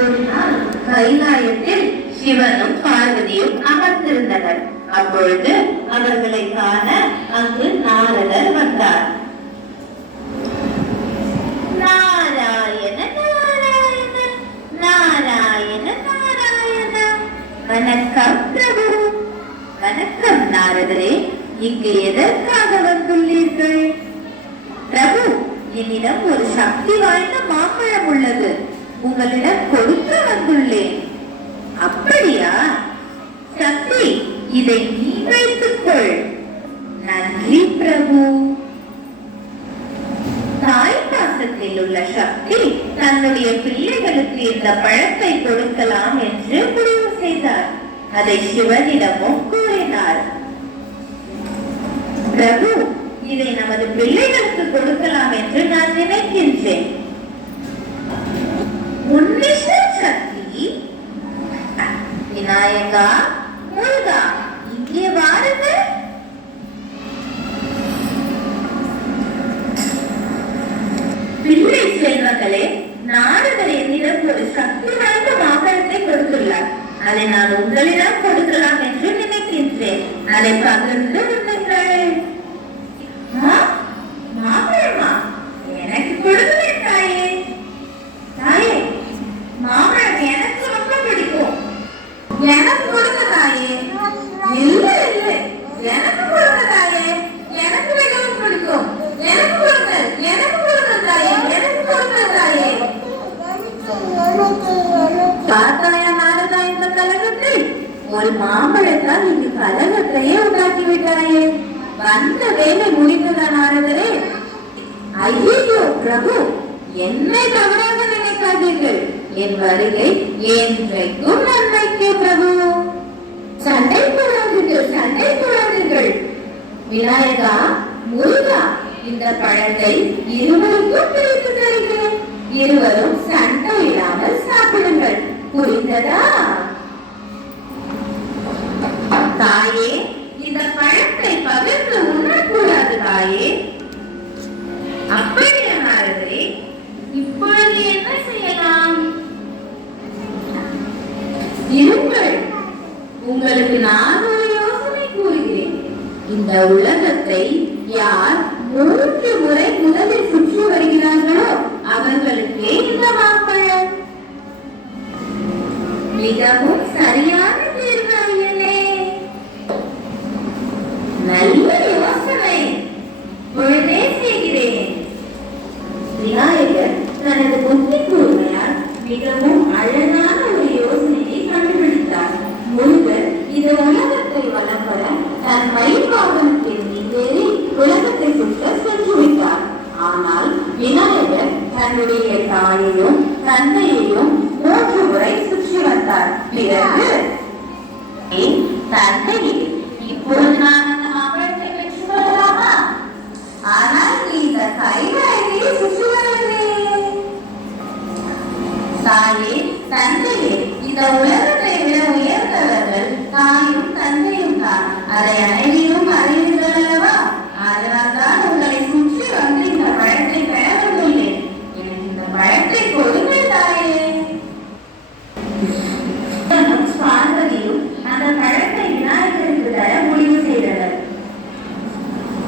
ஒரு நாள் கைலாயத்தில் சிவனும் பார்வதியும் அமர்ந்திருந்தனர். அப்பொழுது அவர்களை காண அங்கு நாரதர் வந்தார். நாராயண நாராயண நாராயண நாராயண. வணக்கம் பிரபு. வணக்கம் நாரதரே, இங்கு எதற்காக வந்துள்ளீர்கள்? பிரபு, என்னிடம் ஒரு சக்தி வாய்ந்த மாம்பழம் உள்ளது, உங்களிடம் கொடுக்க வந்துள்ளேன். அப்படியா? சக்தி, இதை நீ வைத்துக்கொள். நன்றி பிரபு. தாய் பாசத்தில் உள்ள சக்தி தன்னுடைய பிள்ளைகளுக்கு இந்த பழத்தை கொடுக்கலாம் என்று முடிவு செய்தார். அதை சிவனிடமும் கூறினார். பிரபு, இதை நமது பிள்ளைகளுக்கு கொடுக்கலாம் என்று நான் நினைக்கின்றேன். சக்தி, விநாயகா, முருகா, இங்கே வாருங்கள். பிள்ளை செல்வங்களே, நாரதர் என்னிடம் ஒரு சக்தி வாய்ந்த மாம்பழத்தை கொடுத்துள்ளார். அதை நான் உங்களிடம் கொடுக்கலாம் என்று நினைக்கின்றேன். அதை பகிர்ந்து விடுங்கள். மாம்பழமா? எனக்கு கொடுக்கிறேன் தாயே. தாயே, மாம்பழம் எனக்கு ரொம்ப பிடிக்கும். எனக்கு கொடுங்க தாயே. இல்லை இல்லை, எனக்கு கொடுங்க தாயே. எனக்கு மிகவும் பிடிக்கும். எனக்கு கொடுங்க, எனக்கு கொடுங்க தாயே, எனக்கு கொடுங்க தாயே. பார்த்தாயா நாரதா இந்த கலகத்தை? ஒரு மாம்பழத்தால் இங்கு கலகத்தையே உண்டாக்கி விட்டாயே. வந்த வேலை முடிந்ததா நாரதரே? ஐயோ பிரபு, என்னை தவறாக நினைக்காதீர்கள். என் வருகை என்றைக்கும் நன்மைக்கே பிரபு. சண்டை போடாதீர்கள், சண்டை போடாதீர்கள். விநாயகா, முருகா, இந்த பழத்தை இருவருக்கும் பிரித்து தருகிறேன். இருவரும் சண்டை இல்லாமல் சாப்பிடுங்கள். புரிந்ததா? தாயே, இந்த பழத்தை பகிர்ந்து உண்ணக்கூடாது தாயே. அப்படியே நாரதரே, இப்பொழுது என்ன செய்யலாம்? இருங்கள், உங்களுக்கு நான் ஒரு யோசனை கூறுகிறேன். இந்த உலகத்தை யார் 3 முறை முதலில் சுற்றி வருகிறார்களோ அவர்களுக்கே இந்த மாம்பழம். மிகவும் சரியான தீர்வு ஐயனே. நல்ல யோசனை, பொழுதே செய்கிறேன். விநாயகர் தனது புத்தி கூர்மையால் மிகவும் அழகான ஒரு யோசனையை கண்டுபிடித்தார். முருகர் இந்த உலகத்தை வளம்பர தன் மயில் வாகனத்தின் மீதேறி உலகத்தை சுற்ற சென்று விட்டார். ஆனால் விநாயகர் தன்னுடைய தாயையும் தந்தையையும் 3 முறை சுற்றி வந்தார். பிறகு, தந்தையே, இப்பொழுது நான் அந்த மாம்பழத்தை பெற்று வரலாமா? ஆனால் நீ இந்த கைலாயத்தை சுற்றி வரவில்லை. தாயே, தந்தையே, இந்த உலகத்தை விட உயர்ந்தவர்கள் தாயும் தந்தையும் தான். அதை அனைவரும் அறிவீர்கள் அல்லவா? அதனால்தான் உங்களை சுற்றி வந்து இந்த பழத்தை பெற வந்துள்ளேன். எனக்கு இந்த பழத்தை கொடுங்கள் தாயே. பார்வதியும் அந்த பழத்தை விநாயகருக்கு தர முடிவு செய்தனர்.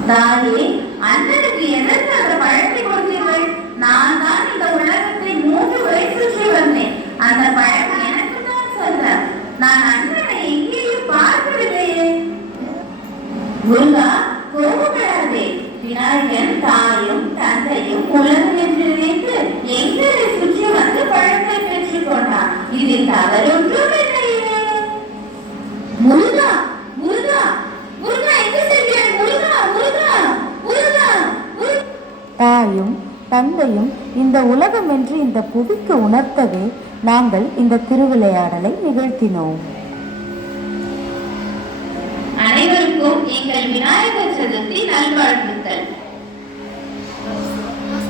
தாயே, அண்ணனுக்கு எதற்கு அந்த பழத்தை கொடுத்தீர்கள்? நான் தான் இந்த உலகத்தை 3 முறை சுற்றி வந்தேன். அந்த பழம் எனக்கு தான் சொல்ல. நான் அண்ணனை எங்கேயும் பார்க்கவில்லையே. முருகா, கோபப்படாதே. விநாயகன் தாயும் தந்தையும் உலகம் என்று நினைத்து எங்களை சுற்றி வந்து பழத்தை பெற்றுக் கொண்டான். இதில் தவறொன்றும் இல்லையே. முருகா, முருகா, முருகா, எங்கு செல்கிறாய்? முருகா, முருகா, முருகா. தாயும் தந்தையும் இந்த உலகம் என்று இந்த புவிக்கு உணர்த்தவே நாங்கள் இந்த திருவிளையாடலை நிகழ்த்தினோம். அனைவருக்கும் எங்கள் விநாயகர் சதுர்த்தி நல்வாழ்த்துக்கள்.